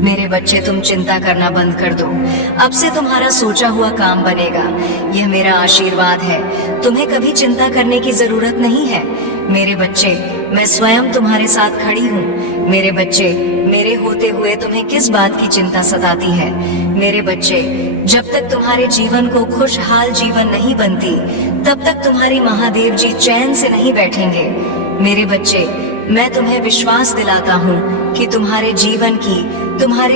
मेरे बच्चे तुम चिंता करना बंद कर दो। अब से तुम्हारा सोचा हुआ काम बनेगा। यह मेरा आशीर्वाद है। तुम्हें कभी चिंता करने की जरूरत नहीं है। मेरे बच्चे, मैं स्वयं तुम्हारे साथ खड़ी हूँ। मेरे बच्चे, मेरे होते हुए तुम्हें किस बात की चिंता सताती है? मेरे बच्चे, जब तक तुम्हारे जीवन को खुशहाल जीवन नहीं बनती, तब तक तुम्हारी महादेव जी चैन से नहीं बैठेंगे। मेरे बच्चे, मैं तुम्हें विश्वास दिलाता हूँ कि तुम्हारे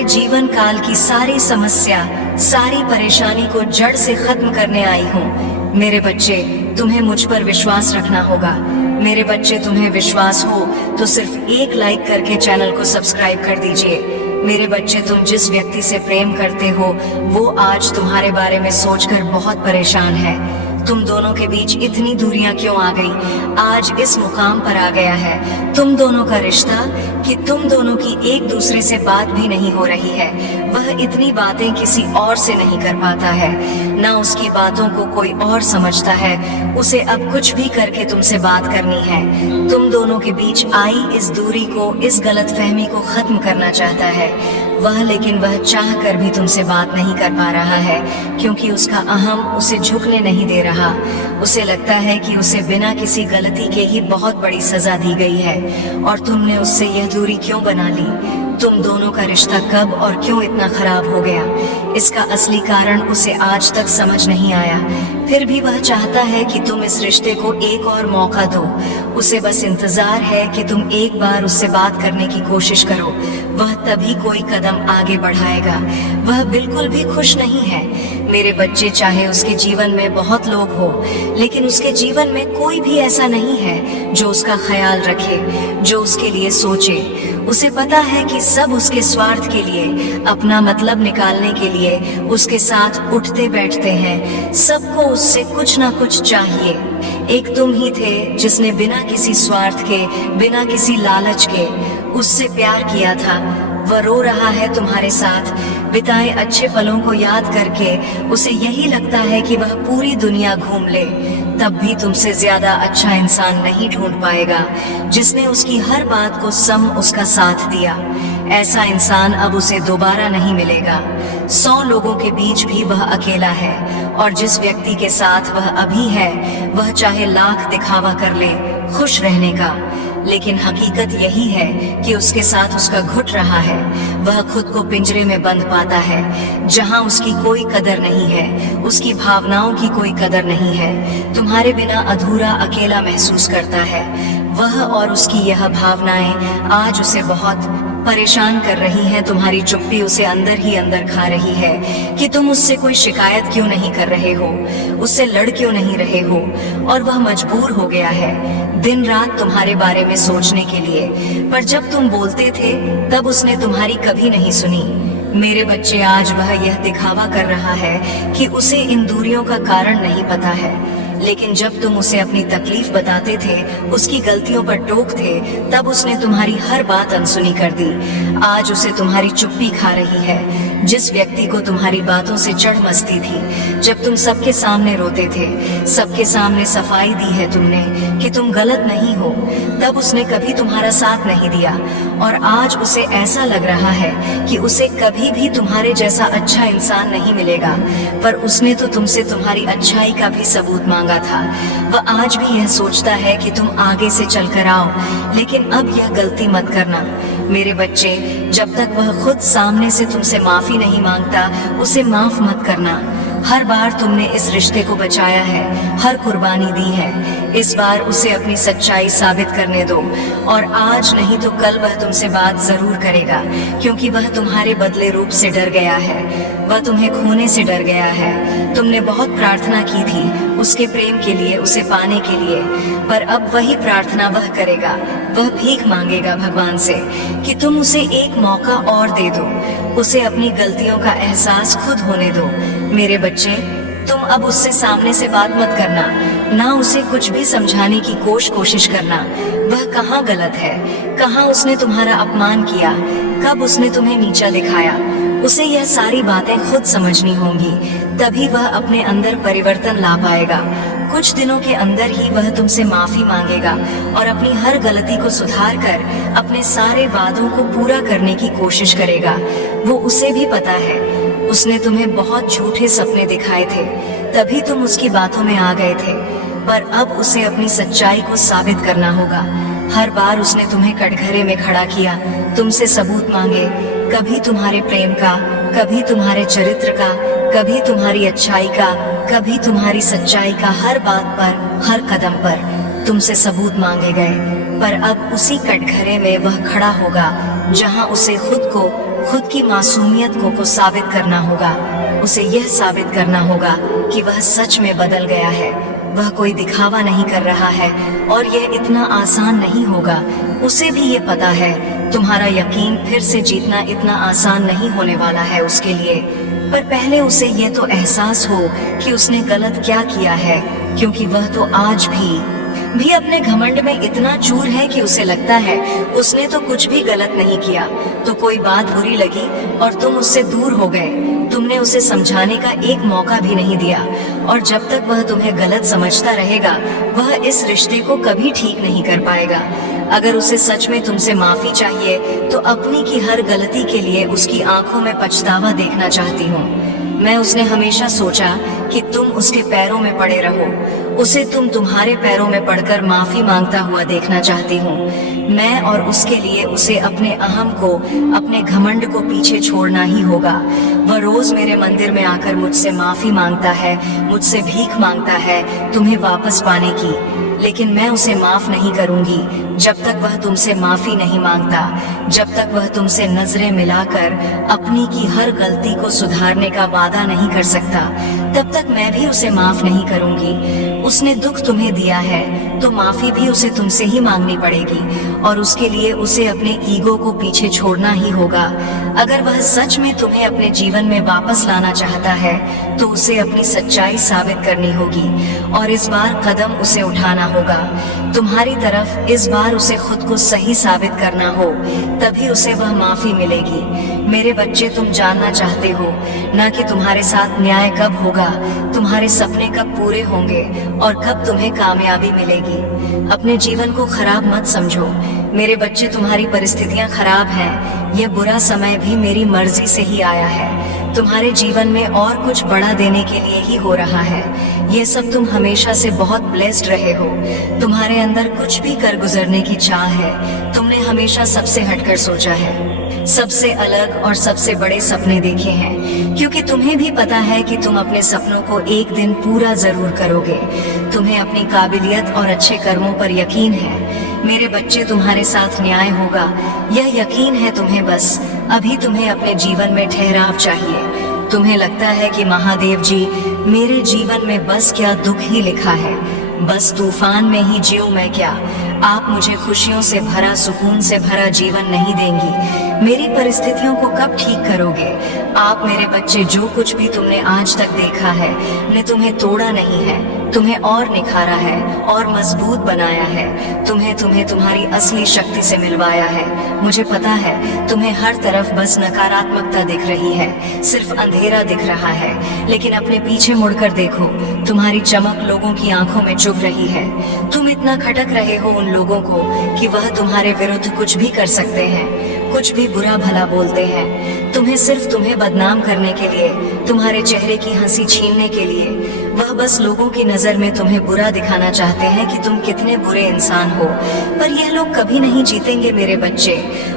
जीवन काल की सारी समस्या, सारी परेशानी को जड़ से खत्म करने आई हूँ। मेरे बच्चे, तुम्हें मुझ पर विश्वास रखना होगा। मेरे बच्चे, तुम्हें विश्वास हो तो सिर्फ एक लाइक करके चैनल को सब्सक्राइब कर दीजिए। मेरे बच्चे, तुम जिस व्यक्ति से प्रेम करते हो वो आज तुम्हारे बारे में सोचकर बहुत परेशान है। तुम दोनों के बीच इतनी दूरियां क्यों आ गई? आज इस मुकाम पर आ गया है तुम दोनों का रिश्ता कि तुम दोनों की एक दूसरे से बात भी नहीं हो रही है। वह इतनी बातें किसी और से नहीं कर पाता है, ना उसकी बातों को कोई और समझता है। उसे अब कुछ भी करके तुमसे बात करनी है। तुम दोनों के बीच आई इस दूरी को, इस गलतफहमी को खत्म करना चाहता है वह, लेकिन वह चाह कर भी तुमसे बात नहीं कर पा रहा है क्योंकि उसका अहम उसे झुकने नहीं दे रहा। उसे लगता है कि उसे बिना किसी गलती के ही बहुत बड़ी सजा दी गई है और तुमने उससे यह दूरी क्यों बना ली? तुम दोनों का रिश्ता कब और क्यों इतना खराब हो गया? इसका असली कारण उसे आज तक समझ नहीं आया। फिर भी वह चाहता है कि तुम इस रिश्ते को एक और मौका दो। उसे बस इंतजार है कि तुम एक बार उससे बात करने की कोशिश करो। वह तभी कोई कदम आगे बढ़ाएगा। वह बिल्कुल भी खुश नहीं है। मेरे बच्चे, चाहे उसके जीवन में बहुत लोग हो, लेकिन उसके जीवन में कोई भी ऐसा नहीं है जो उसका ख्याल रखे, जो उसके लिए सोचे। उसे पता है कि सब उसके स्वार्थ के लिए, अपना मतलब निकालने के लिए उसके साथ उठते बैठते हैं। सबको उससे कुछ ना कुछ चाहिए। एक तुम ही थे जिसने बिना किसी स्वार्थ के, बिना किसी लालच के उससे प्यार किया था। वह रो रहा है तुम्हारे साथ बिताए अच्छे पलों को याद करके। उसे यही लगता है कि वह पूरी दुनिया घूम ले, तब भी तुमसे ज्यादा अच्छा इंसान नहीं ढूंढ पाएगा जिसने उसकी हर बात को सम उसका साथ दिया। ऐसा इंसान अब उसे दोबारा नहीं मिलेगा। 100 लोगों के बीच भी वह अकेला है और जिस व्यक्ति के साथ वह अभी है वह चाहे लाख दिखावा कर ले खुश रहने का, लेकिन हकीकत यही है कि उसके साथ उसका घुट रहा है। वह खुद को पिंजरे में बंद पाता है जहां उसकी कोई कदर नहीं है, उसकी भावनाओं की कोई कदर नहीं है। तुम्हारे बिना अधूरा, अकेला महसूस करता है वह, और उसकी यह भावनाएं आज उसे बहुत परेशान कर रही हैं। तुम्हारी चुप्पी उसे अंदर ही अंदर खा रही है कि तुम उससे कोई शिकायत क्यों नहीं कर रहे हो, उससे लड़ क्यों नहीं रहे हो, और वह मजबूर हो गया है दिन रात तुम्हारे बारे में सोचने के लिए। पर जब तुम बोलते थे तब उसने तुम्हारी कभी नहीं सुनी। मेरे बच्चे, आज वह यह दिखावा कर रहा है कि उसे इन दूरियों का कारण नहीं पता है, लेकिन जब तुम उसे अपनी तकलीफ बताते थे, उसकी गलतियों पर टोकते, तब उसने तुम्हारी हर बात अनसुनी कर दी। आज उसे तुम्हारी चुप्पी खा रही है। जिस व्यक्ति को तुम्हारी बातों से चढ़ मचती थी, जब तुम सबके सामने रोते थे, सबके सामने सफाई दी है तुमने कि तुम गलत नहीं हो, तब उसने कभी तुम्हारा साथ नहीं दिया। और आज उसे ऐसा लग रहा है कि उसे कभी भी तुम्हारे जैसा अच्छा इंसान नहीं मिलेगा। पर उसने तो तुमसे तुम्हारी अच्छाई का भी सबूत मांगा था। वह आज भी यह सोचता है कि तुम आगे से चलकर आओ, लेकिन अब यह गलती मत करना। मेरे बच्चे, जब तक वह खुद सामने से तुमसे माफी नहीं मांगता, उसे माफ मत करना। हर बार तुमने इस रिश्ते को बचाया है, हर कुर्बानी दी है। इस बार उसे अपनी सच्चाई साबित करने दो, और आज नहीं तो कल वह तुमसे बात जरूर करेगा, क्योंकि वह तुम्हारे बदले रूप से डर गया है। वह तुम्हें खोने से डर गया है। तुमने बहुत प्रार्थना की थी उसके प्रेम के लिए, उसे पाने के लिए, पर अब वही प्रार्थना वह करेगा। वह भीख मांगेगा भगवान से कि तुम उसे एक मौका और दे दो, उसे अपनी गलतियों का एहसास खुद होने दो। मेरे बच्चे, तुम अब उससे सामने से बात मत करना, ना उसे कुछ भी समझाने की कोशिश करना। वह कहाँ गलत है, कहाँ उसने तुम्हारा अपमान किया, कब उसने तुम्हें नीचा दिखाया। उसे यह सारी बातें खुद समझनी होंगी, तभी वह अपने अंदर परिवर्तन ला पाएगा। कुछ दिनों के अंदर ही वह तुमसे माफी मांगेगा और अपनी हर गलती को सुधार कर अपने सारे वादों को पूरा करने की कोशिश करेगा। वो उसे भी पता है, उसने तुम्हें बहुत झूठे सपने दिखाए थे, तभी तुम उसकी बातों में आ गए थे। पर अब उसे अपनी सच्चाई को साबित करना होगा। हर बार उसने तुम्हें कटघरे में खड़ा किया, तुमसे सबूत मांगे, कभी तुम्हारे प्रेम का, कभी तुम्हारे चरित्र का, कभी तुम्हारी अच्छाई का, कभी तुम्हारी सच्चाई का। हर बात पर, हर कदम पर तुमसे सबूत मांगे गए। पर अब उसी कटघरे में वह खड़ा होगा जहां उसे खुद की मासूमियत को साबित करना होगा। उसे यह साबित करना होगा कि वह सच में बदल गया है। वह कोई दिखावा नहीं कर रहा है और यह इतना आसान नहीं होगा। उसे भी ये पता है, तुम्हारा यकीन फिर से जीतना इतना आसान नहीं होने वाला है उसके लिए। पर पहले उसे यह तो एहसास हो कि उसने गलत क्या किया है, क्योंकि वह तो आज भी अपने घमंड में इतना चूर है कि उसे लगता है उसने तो कुछ भी गलत नहीं किया। तो कोई बात बुरी लगी और तुम उससे दूर हो गए। तुमने उसे समझाने का एक मौका भी नहीं दिया, और जब तक वह तुम्हें गलत समझता रहेगा, वह इस रिश्ते को कभी ठीक नहीं कर पाएगा। अगर उसे सच में तुमसे माफी चाहिए तो अपनी की हर गलती के लिए उसकी आंखों में पछतावा देखना चाहती हूँ मैं। उसने हमेशा सोचा कि तुम उसके पैरों में पड़े रहो। उसे तुम्हारे पैरों में पड़कर माफी मांगता हुआ देखना चाहती हूँ मैं, और उसके लिए उसे अपने अहम को, अपने घमंड को पीछे छोड़ना ही होगा। वह रोज मेरे मंदिर में आकर मुझसे माफी मांगता है, मुझसे भीख मांगता है तुम्हें वापस पाने की, लेकिन मैं उसे माफ नहीं करूंगी जब तक वह तुमसे माफी नहीं मांगता। जब तक वह तुमसे नजरें मिलाकर अपनी की हर गलती को सुधारने का वादा नहीं कर सकता, तब तक मैं भी उसे माफ नहीं करूंगी। उसने दुख तुम्हें दिया है तो माफी भी उसे तुमसे ही मांगनी पड़ेगी, और उसके लिए उसे अपने ईगो को पीछे छोड़ना ही होगा। अगर वह सच में तुम्हें अपने जीवन में वापस लाना चाहता है तो उसे अपनी सच्चाई साबित करनी होगी, और इस बार कदम उसे उठाना होगा। तुम्हारी तरफ इस बार उसे खुद को सही साबित करना हो, तभी उसे वह माफी मिलेगी। मेरे बच्चे, तुम जानना चाहते हो ना कि तुम्हारे साथ न्याय कब होगा, तुम्हारे सपने कब पूरे होंगे और कब तुम्हें कामयाबी मिलेगी। अपने जीवन को खराब मत समझो मेरे बच्चे। तुम्हारी परिस्थितियां खराब हैं, यह बुरा समय भी मेरी मर्जी से ही आया है। तुम्हारे जीवन में और कुछ बड़ा देने के लिए ही हो रहा है। यह सब तुम हमेशा से बहुत ब्लेस्ड रहे हो। तुम्हारे अंदर कुछ भी कर गुजरने की चाह है। तुमने हमेशा सबसे हटकर सोचा है, सबसे अलग और सबसे बड़े सपने देखे हैं, क्योंकि तुम्हें भी पता है कि तुम अपने सपनों को एक दिन पूरा जरूर करोगे। तुम्हें अपनी काबिलियत और अच्छे कर्मों पर यकीन है मेरे बच्चे। तुम्हारे साथ न्याय होगा, यह यकीन है तुम्हें। बस अभी तुम्हें अपने जीवन में ठहराव चाहिए। तुम्हें लगता है कि महादेव जी, मेरे जीवन में बस क्या दुख ही लिखा है, बस तूफान में ही जीऊं मैं क्या। आप मुझे खुशियों से भरा, सुकून से भरा जीवन नहीं देंगी। मेरी परिस्थितियों को कब ठीक करोगे आप मेरे बच्चे? जो कुछ भी तुमने आज तक देखा है ने तुम्हें तोड़ा नहीं है, तुम्हें और निखारा है और मजबूत बनाया है। तुम्हें तुम्हारी असली शक्ति से मिलवाया है। मुझे पता है तुम्हें हर तरफ बस नकारात्मकता दिख रही है, सिर्फ अंधेरा दिख रहा है, लेकिन अपने पीछे मुड़कर देखो, तुम्हारी चमक लोगों की आंखों में चुभ रही है। तुम इतना खटक रहे हो उन लोगों को कि वह तुम्हारे विरुद्ध कुछ भी कर सकते हैं, कुछ भी बुरा भला बोलते हैं। तुम्हें बदनाम करने के लिए, तुम्हारे चेहरे की हंसी छीनने के लिए। वह बस लोगों की नजर में तुम्हें बुरा दिखाना चाहते हैं कि तुम कितने बुरे इंसान हो। पर यह लोग कभी नहीं जीतेंगे मेरे बच्चे,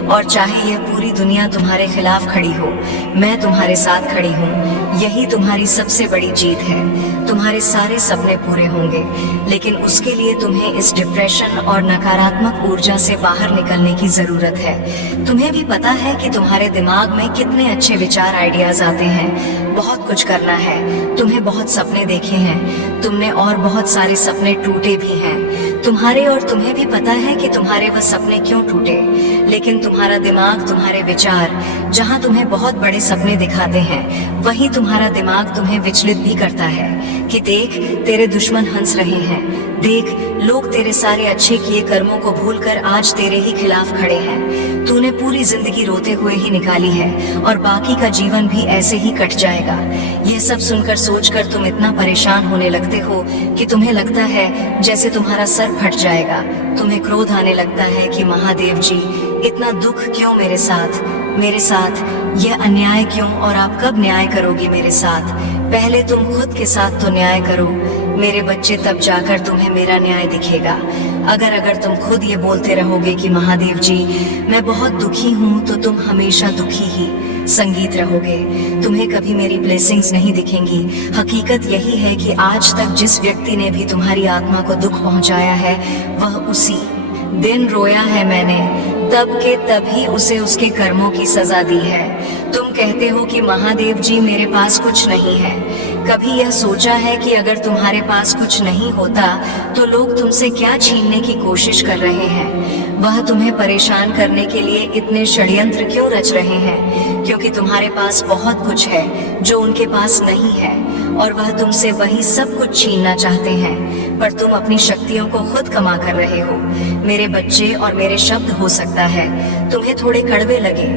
और चाहे यह पूरी दुनिया तुम्हारे खिलाफ खड़ी हो, मैं तुम्हारे साथ खड़ी हूँ। यही तुम्हारी सबसे बड़ी जीत है। तुम्हारे सारे सपने पूरे होंगे, लेकिन उसके लिए तुम्हें इस डिप्रेशन और नकारात्मक ऊर्जा से बाहर निकलने की जरूरत है। तुम्हें भी पता है कि तुम्हारे दिमाग में कितने अच्छे विचार, आइडियाज आते हैं। बहुत कुछ करना है, तुम्हें बहुत सपने देखे हैं तुमने, और बहुत सारे सपने टूटे भी हैं तुम्हारे, और तुम्हें भी पता है कि तुम्हारे वह सपने क्यों टूटे। लेकिन तुम्हारा दिमाग, तुम्हारे विचार जहाँ तुम्हें बहुत बड़े सपने दिखाते हैं वहीं तुम्हारा दिमाग तुम्हें विचलित भी करता है कि देख तेरे दुश्मन हंस रहे हैं, देख लोग तेरे सारे अच्छे किए कर्मों को भूलकर आज तेरे ही खिलाफ खड़े हैं। तूने पूरी जिंदगी रोते हुए ही निकाली है और बाकी का जीवन भी ऐसे ही कट जाएगा। यह सब सुनकर सोचकर तुम इतना परेशान होने लगते हो कि तुम्हें लगता है जैसे तुम्हारा सर फट जाएगा। तुम्हें क्रोध आने लगता है कि महादेव जी इतना दुख क्यों मेरे साथ यह अन्याय क्यों, और आप कब न्याय करोगे मेरे साथ? पहले तुम खुद के साथ तो न्याय करो मेरे बच्चे, तब जाकर तुम्हें मेरा न्याय दिखेगा। अगर तुम खुद ये बोलते रहोगे कि महादेव जी मैं बहुत दुखी हूँ, तो तुम हमेशा दुखी ही संगीत रहोगे, तुम्हें कभी मेरी ब्लेसिंग्स नहीं दिखेंगी। हकीकत यही है कि आज तक जिस व्यक्ति ने भी तुम्हारी आत्मा को दुख पहुंचाया है वह उसी दिन रोया है मैंने, तब के तभी उसे उसके कर्मों की सजा दी है। तुम कहते हो कि महादेव जी मेरे पास कुछ नहीं है। कभी यह सोचा है कि अगर तुम्हारे पास कुछ नहीं होता तो लोग तुमसे क्या छीनने की कोशिश कर रहे हैं? वह तुम्हें परेशान करने के लिए इतने षड्यंत्र क्यों रच रहे हैं? क्योंकि तुम्हारे पास बहुत कुछ है जो उनके पास नहीं है और वह तुमसे वही सब कुछ छीनना चाहते हैं, पर तुम अपनी शक्तियों को खुद कमा कर रहे हो मेरे बच्चे। और मेरे शब्द हो सकता है तुम्हें थोड़े कड़वे लगे,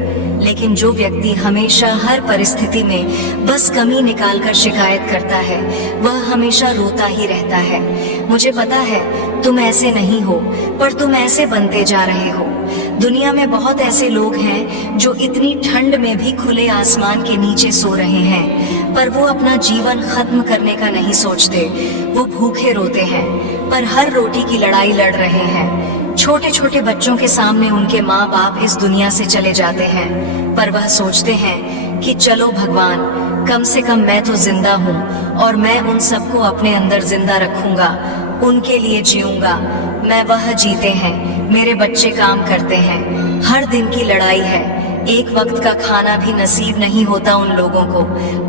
लेकिन जो व्यक्ति हमेशा हर परिस्थिति में बस कमी निकालकर शिकायत करता है वह हमेशा रोता ही रहता है। मुझे पता है तुम ऐसे नहीं हो, पर तुम ऐसे बनते जा रहे हो। दुनिया में बहुत ऐसे लोग हैं जो इतनी ठंड में भी खुले आसमान के नीचे सो रहे हैं, पर वो अपना जीवन खत्म करने का नहीं सोचते। वो भूखे रोते हैं पर हर रोटी की लड़ाई लड़ रहे हैं। छोटे छोटे बच्चों के सामने उनके माँ बाप इस दुनिया से चले जाते हैं, पर वह सोचते हैं कि चलो भगवान, कम से कम मैं तो जिंदा हूँ और मैं उन सबको अपने अंदर जिंदा रखूंगा, उनके लिए जीऊंगा। मैं वह जीते हैं, मेरे बच्चे काम करते हैं, हर दिन की लड़ाई है। एक वक्त का खाना भी नसीब नहीं होता उन लोगों को,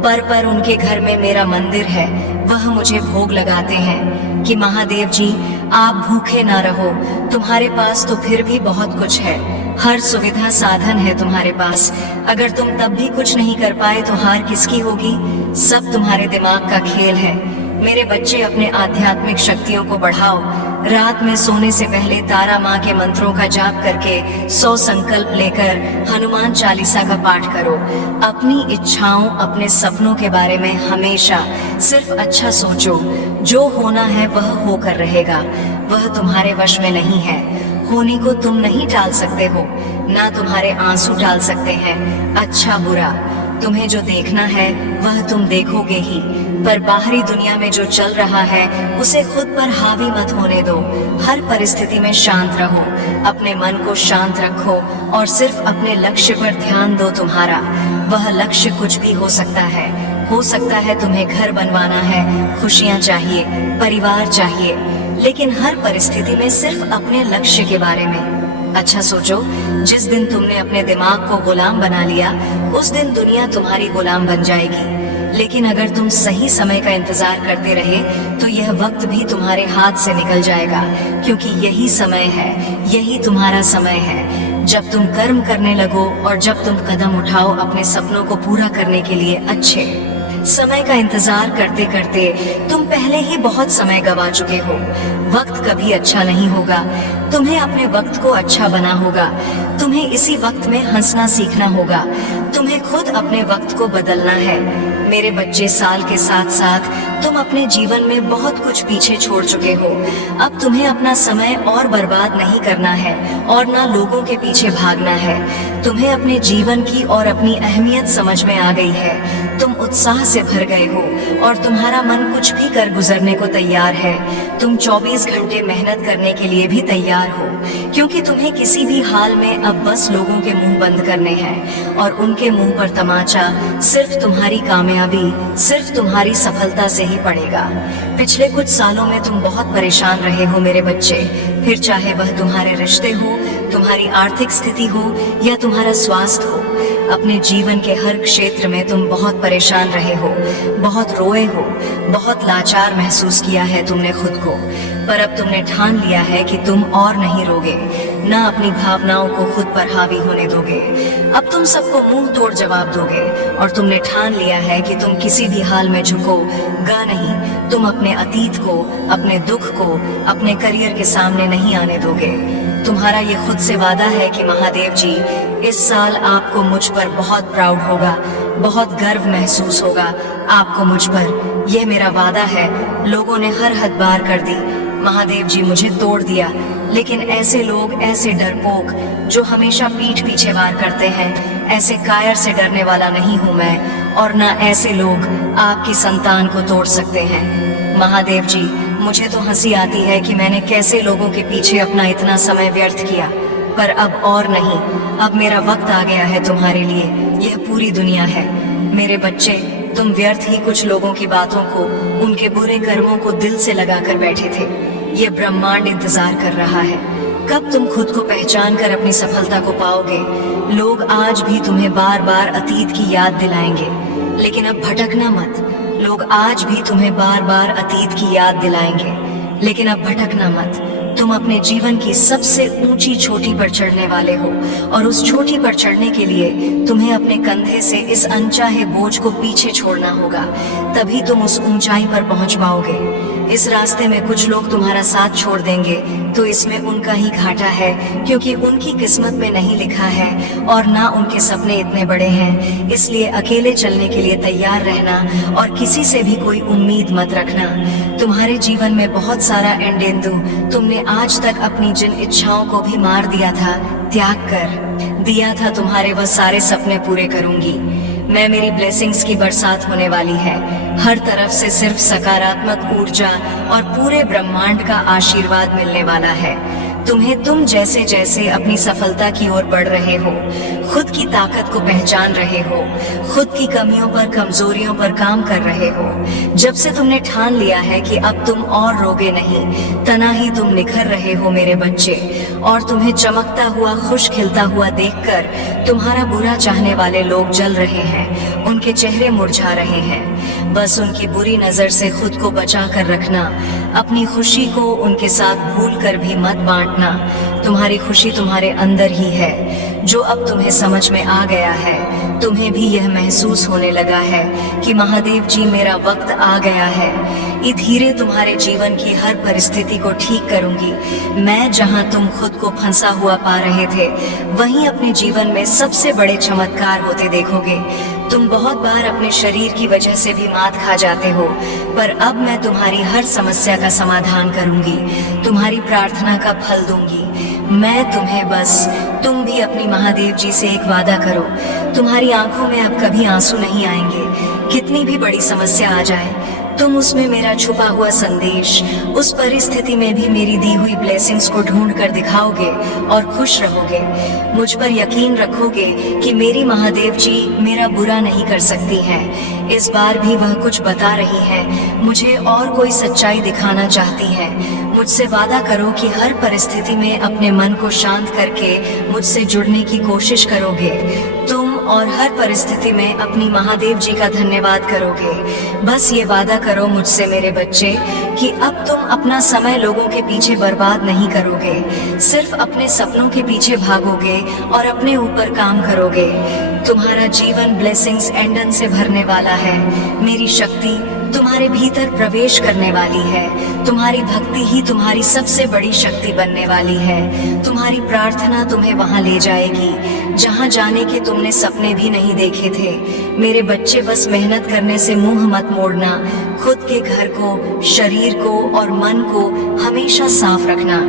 पर उनके घर में मेरा मंदिर है, वह मुझे भोग लगाते हैं कि महादेव जी आप भूखे ना रहो, तुम्हारे पास तो फिर भी बहुत कुछ है, हर सुविधा साधन है तुम्हारे पास। अगर तुम तब भी कुछ नहीं कर पाए तो हार किसकी होगी? सब तुम्हारे दिमाग का खेल है। मेरे बच्चे अपने आध्यात्मिक शक्तियों को बढ़ाओ। रात में सोने से पहले तारा माँ के मंत्रों का जाप करके 100 संकल्प लेकर हनुमान चालीसा का पाठ करो। अपनी इच्छाओं, अपने सपनों के बारे में हमेशा सिर्फ अच्छा सोचो। जो होना है वह होकर रहेगा, वह तुम्हारे वश में नहीं है। होने को तुम नहीं टाल सकते हो, ना तुम्हारे आंसू टाल सकते हैं अच्छा बुरा। तुम्हें जो देखना है वह तुम देखोगे ही, पर बाहरी दुनिया में जो चल रहा है उसे खुद पर हावी मत होने दो। हर परिस्थिति में शांत रहो, अपने मन को शांत रखो और सिर्फ अपने लक्ष्य पर ध्यान दो। तुम्हारा वह लक्ष्य कुछ भी हो सकता है। हो सकता है तुम्हें घर बनवाना है, खुशियां चाहिए, परिवार चाहिए, लेकिन हर परिस्थिति में सिर्फ अपने लक्ष्य के बारे में अच्छा सोचो। जिस दिन तुमने अपने दिमाग को गुलाम बना लिया उस दिन दुनिया तुम्हारी गुलाम बन जाएगी। लेकिन अगर तुम सही समय का इंतजार करते रहे तो यह वक्त भी तुम्हारे हाथ से निकल जाएगा, क्योंकि यही समय है, यही तुम्हारा समय है। जब तुम कर्म करने लगो और जब तुम कदम उठाओ अपने सपनों को पूरा करने के लिए, अच्छे समय का इंतजार करते करते तुम पहले ही बहुत समय गवा चुके हो। वक्त कभी अच्छा नहीं होगा, तुम्हें अपने वक्त को अच्छा बना होगा। तुम्हें इसी वक्त में हंसना सीखना होगा, तुम्हें खुद अपने वक्त को बदलना है। मेरे बच्चे, साल के साथ साथ तुम अपने जीवन में बहुत कुछ पीछे छोड़ चुके हो। अब तुम्हें अपना समय और बर्बाद नहीं करना है और ना लोगों के पीछे भागना है। तुम्हें अपने जीवन की और अपनी अहमियत समझ में आ गई है। तुम उत्साह से भर गए हो और तुम्हारा मन कुछ भी कर गुजरने को तैयार है। तुम 24 घंटे मेहनत करने के लिए भी तैयार हो, क्योंकि तुम्हें किसी भी हाल में अब बस लोगों के मुंह बंद करने हैं और उनके मुंह पर तमाचा सिर्फ तुम्हारी कामयाबी, सिर्फ तुम्हारी सफलता से ही पड़ेगा। पिछले कुछ सालों में तुम बहुत परेशान रहे हो मेरे बच्चे, फिर चाहे वह तुम्हारे रिश्ते हो, तुम्हारी आर्थिक स्थिति हो या तुम्हारा स्वास्थ्य हो। अपने जीवन के हर क्षेत्र में तुम बहुत परेशान रहे हो, बहुत रोए हो, बहुत लाचार महसूस किया है तुमने खुद को। पर अब तुमने ठान लिया है कि तुम और नहीं रोगे, ना अपनी भावनाओं को खुद पर हावी होने दोगे। अब तुम सबको मुंह तोड़ जवाब दोगे और तुमने ठान लिया है कि तुम किसी भी हाल में झुकोगा नहीं। तुम अपने अतीत को, अपने दुख को, अपने करियर के सामने नहीं आने दोगे। तुम्हारा ये खुद से वादा है कि महादेव जी, इस साल आपको मुझ पर बहुत प्राउड होगा, बहुत गर्व महसूस होगा आपको मुझ पर। यह मेरा वादा है। लोगों ने हर हद पार कर दी, महादेव जी मुझे तोड़ दिया, लेकिन ऐसे लोग, ऐसे डरपोक जो हमेशा पीठ पीछे वार करते हैं, ऐसे कायर से डरने वाला नहीं हूं मैं, और ना ऐसे लोग आपकी संतान को तोड़ सकते हैं। महादेव जी, मुझे तो हंसी आती है कि मैंने कैसे लोगों के पीछे अपना इतना समय व्यर्थ किया, पर अब और नहीं। अब मेरा वक्त आ गया है तुम्हारे लिए। यह पूरी दुनिया है। मेरे बच्चे, तुम व्यर्थ ही कुछ लोगों की बातों को, उनके बुरे कर्मों को दिल से लगाकर बैठे थे। ये ब्रह्मांड इंतजार कर रहा है कब तुम खुद को पहचान कर अपनी सफलता को पाओगे। लोग आज भी तुम्हें बार बार अतीत की याद दिलाएंगे, लेकिन अब भटकना मत। लोग आज भी तुम्हें बार बार अतीत की याद दिलाएंगे, लेकिन अब भटकना मत। तुम अपने जीवन की सबसे ऊंची चोटी पर चढ़ने वाले हो, और उस चोटी पर चढ़ने के लिए तुम्हें अपने कंधे से इस अनचाहे बोझ को पीछे छोड़ना होगा। तभी तुम उस ऊंचाई पर पहुंच पाओगे। इस रास्ते में कुछ लोग तुम्हारा साथ छोड़ देंगे, तो इसमें उनका ही घाटा है, क्योंकि उनकी किस्मत में नहीं लिखा है और ना उनके सपने इतने बड़े हैं। इसलिए अकेले चलने के लिए तैयार रहना और किसी से भी कोई उम्मीद मत रखना। तुम्हारे जीवन में बहुत सारा एंडेंदु, तुमने आज तक अपनी जिन इच्छाओं को भी मार दिया था, त्याग कर दिया था, तुम्हारे वह सारे सपने पूरे करूंगी मैं। मेरी ब्लेसिंग्स की बरसात होने वाली है। हर तरफ से सिर्फ सकारात्मक ऊर्जा और पूरे ब्रह्मांड का आशीर्वाद मिलने वाला है तुम्हें। तुम जैसे जैसे अपनी सफलता की ओर बढ़ रहे हो, खुद की ताकत को पहचान रहे हो, खुद की कमियों पर, कमजोरियों पर काम कर रहे हो, जब से तुमने ठान लिया है कि अब तुम और रोगे नहीं, तना ही तुम निखर रहे हो मेरे बच्चे। और तुम्हें चमकता हुआ, खुश खिलता हुआ देखकर तुम्हारा बुरा चाहने वाले लोग जल रहे हैं, उनके चेहरे मुरझा रहे हैं। बस उनकी बुरी नजर से खुद को बचा कर रखना। अपनी खुशी को उनके साथ भूल कर भी मत बांटना। तुम्हारी खुशी तुम्हारे अंदर ही है, जो अब तुम्हें समझ में आ गया है। तुम्हें भी यह महसूस होने लगा है कि महादेव जी, मेरा वक्त आ गया है। ये धीरे तुम्हारे जीवन की हर परिस्थिति को ठीक करूंगी मैं। जहां तुम खुद को फंसा हुआ पा रहे थे, वहीं अपने जीवन में सबसे बड़े चमत्कार होते देखोगे। तुम बहुत बार अपने शरीर की वजह से भी मात खा जाते हो, पर अब मैं तुम्हारी हर समस्या का समाधान करूंगी, तुम्हारी प्रार्थना का फल दूंगी मैं तुम्हें। बस तुम भी अपनी महादेव जी से एक वादा करो, तुम्हारी आंखों में अब कभी आंसू नहीं आएंगे। कितनी भी बड़ी समस्या आ जाए, तुम उसमें मेरा छुपा हुआ संदेश, उस परिस्थिति में भी मेरी दी हुई ब्लेसिंग्स को ढूंढ कर दिखाओगे और खुश रहोगे। मुझ पर यकीन रखोगे कि मेरी महादेव जी मेरा बुरा नहीं कर सकती हैं। इस बार भी वह कुछ बता रही हैं, मुझे और कोई सच्चाई दिखाना चाहती हैं। मुझसे वादा करो कि हर परिस्थिति में अपने मन को शांत करके मुझसे जुड़ने की कोशिश करोगे तुम, और हर परिस्थिति में अपनी महादेव जी का धन्यवाद करोगे। बस ये वादा करो मुझसे मेरे बच्चे कि अब तुम अपना समय लोगों के पीछे बर्बाद नहीं करोगे, सिर्फ अपने सपनों के पीछे भागोगे और अपने ऊपर काम करोगे। तुम्हारा जीवन ब्लेसिंग्स एंडन से भरने वाला है। मेरी शक्ति तुम्हारे भीतर प्रवेश करने वाली है। तुम्हारी भक्ति ही तुम्हारी सबसे बड़ी शक्ति बनने वाली है। तुम्हारी प्रार्थना तुम्हें वहां ले जाएगी जहां जाने के तुमने सपने भी नहीं देखे थे। मेरे बच्चे, बस मेहनत करने से मुंह मत मोड़ना। खुद के घर को, शरीर को और मन को हमेशा साफ रखना,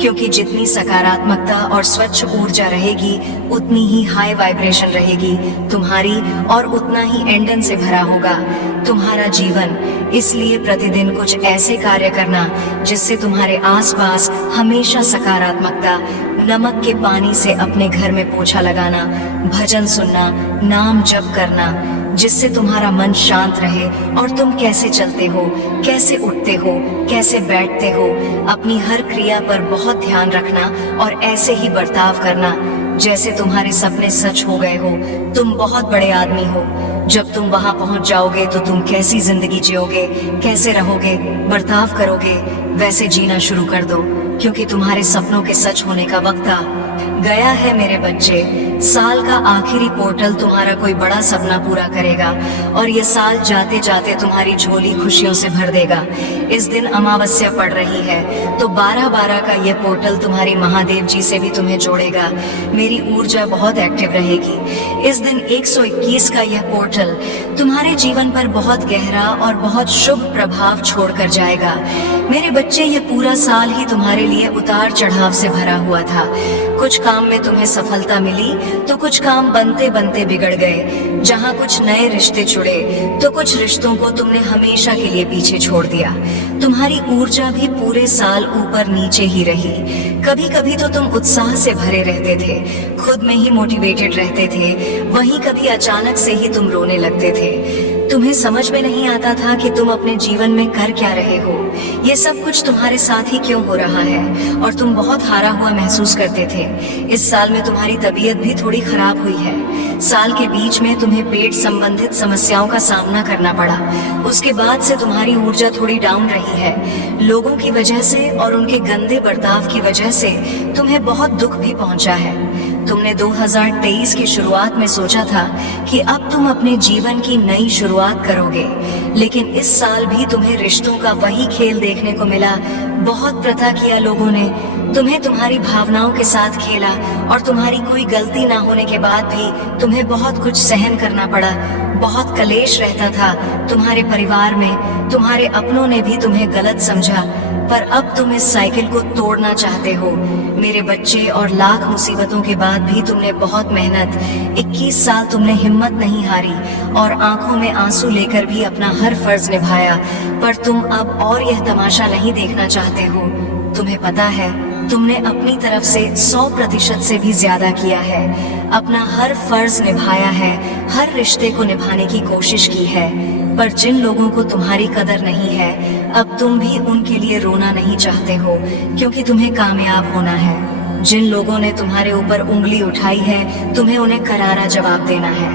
क्योंकि जितनी सकारात्मकता और स्वच्छ ऊर्जा रहेगी, उतनी ही हाई वाइब्रेशन रहेगी तुम्हारी, और उतना ही एंडन से भरा होगा तुम्हारा जीवन। इसलिए प्रतिदिन कुछ ऐसे कार्य करना जिससे तुम्हारे आसपास हमेशा सकारात्मकता, नमक के पानी से अपने घर में पोछा लगाना, भजन सुनना, नाम जप करना, जिससे तुम्हारा मन शांत रहे और तुम कैसे चलते हो, कैसे उठते हो, कैसे बैठते हो, अपनी हर क्रिया पर बहुत ध्यान रखना और ऐसे ही बर्ताव करना। जैसे तुम्हारे सपने सच हो गए हो। तुम बहुत बड़े आदमी हो। जब तुम वहां पहुंच जाओगे तो तुम कैसी जिंदगी जियोगे, कैसे रहोगे, बर्ताव करोगे, वैसे जीना शुरू कर दो, क्योंकि तुम्हारे सपनों के सच होने का वक्त आ गया है मेरे बच्चे। साल का आखिरी पोर्टल तुम्हारा कोई बड़ा सपना पूरा करेगा और ये साल जाते जाते तुम्हारी झोली खुशियों से भर देगा। इस दिन अमावस्या पड़ रही है, तो 12-12 का ये पोर्टल तुम्हारी महादेव जी से भी तुम्हें जोड़ेगा। मेरी ऊर्जा बहुत एक्टिव रहेगी। इस दिन 121 का यह पोर्टल तुम्हारे जीवन पर बहुत गहरा और बहुत शुभ प्रभाव छोड़कर जाएगा। मेरे बच्चे, ये पूरा साल ही तुम्हारे लिए उतार चढ़ाव से भरा हुआ था। कुछ काम में तुम्हें सफलता मिली तो कुछ काम बनते बनते बिगड़ गए। जहाँ कुछ नए रिश्ते जुड़े तो कुछ रिश्तों को तुमने हमेशा के लिए पीछे छोड़ दिया। तुम्हारी ऊर्जा भी पूरे साल ऊपर नीचे ही रही। कभी कभी तो तुम उत्साह से भरे रहते थे, खुद में ही मोटिवेटेड रहते थे, वहीं कभी अचानक से ही तुम रोने लगते थे। तुम्हें समझ में नहीं आता था कि तुम अपने जीवन में कर क्या रहे हो। ये सब कुछ तुम्हारे साथ ही क्यों हो रहा है और तुम बहुत हारा हुआ महसूस करते थे। इस साल में तुम्हारी तबीयत भी थोड़ी खराब हुई है। साल के बीच में तुम्हें पेट संबंधित समस्याओं का सामना करना पड़ा। उसके बाद से तुम्हारी ऊर्जा थोड़ी डाउन रही है। लोगों की वजह से और उनके गंदे बर्ताव की वजह से तुम्हें बहुत दुख भी पहुंचा है। तुमने 2023 की शुरुआत में सोचा था कि अब तुम अपने जीवन की नई शुरुआत करोगे, लेकिन इस साल भी तुम्हें रिश्तों का वही खेल देखने को मिला। बहुत प्रथा किया लोगों ने, तुम्हें तुम्हारी भावनाओं के साथ खेला और तुम्हारी कोई गलती ना होने के बाद भी तुम्हें बहुत कुछ सहन करना पड़ा। बहुत कलेश रहता था तुम्हारे परिवार में। तुम्हारे अपनों ने भी तुम्हें गलत समझा, पर अब तुम इस साइकिल को तोड़ना चाहते हो मेरे बच्चे। और लाख मुसीबतों के बाद भी तुमने बहुत मेहनत, 21 साल तुमने हिम्मत नहीं हारी और आंखों में आंसू लेकर भी अपना हर फर्ज निभाया। पर तुम अब और यह तमाशा नहीं देखना चाहते हो। तुम्हें पता है, तुमने अपनी तरफ से 100% से भी ज्यादा किया है। अपना हर फर्ज निभाया है, हर रिश्ते को निभाने की कोशिश की है। पर जिन लोगों को तुम्हारी कदर नहीं है, अब तुम भी उनके लिए रोना नहीं चाहते हो, क्योंकि तुम्हें कामयाब होना है। जिन लोगों ने तुम्हारे ऊपर उंगली उठाई है, तुम्हें उन्हें करारा जवाब देना है।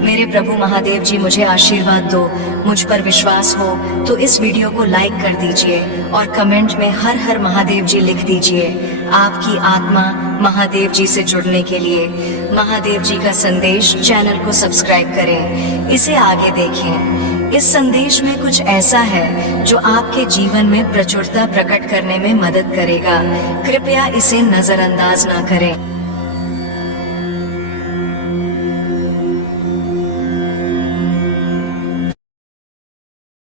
मेरे प्रभु महादेव जी, मुझे आशीर्वाद दो। मुझ पर विश्वास हो तो इस वीडियो को लाइक कर दीजिए और कमेंट में हर हर महादेव जी लिख दीजिए। आपकी आत्मा महादेव जी से जुड़ने के लिए महादेव जी का संदेश चैनल को सब्सक्राइब करें, इसे आगे देखें। इस संदेश में कुछ ऐसा है जो आपके जीवन में प्रचुरता प्रकट करने में मदद करेगा। कृपया इसे नजरअंदाज ना करें।